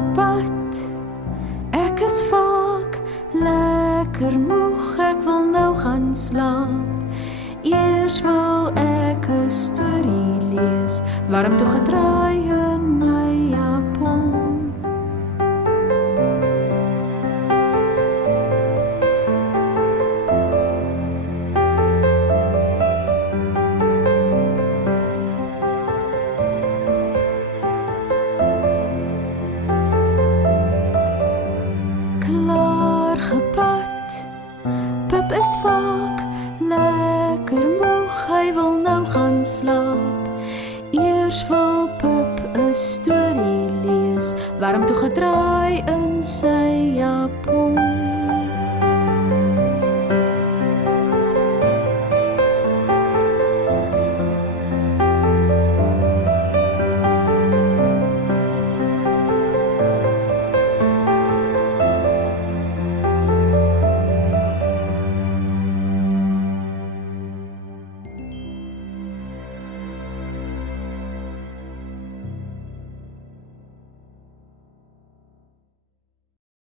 gepad. Ek is vaak lekker moeg, ek wil nou gaan slaap. Eers wil ek 'n storie lees, warm toegedraai in my japon. Klaar gepad, Pip is vaak lekker moeg, hy wil nou gaan slaap. Eers wil Pip 'n storie lees, warm toegedraai in sy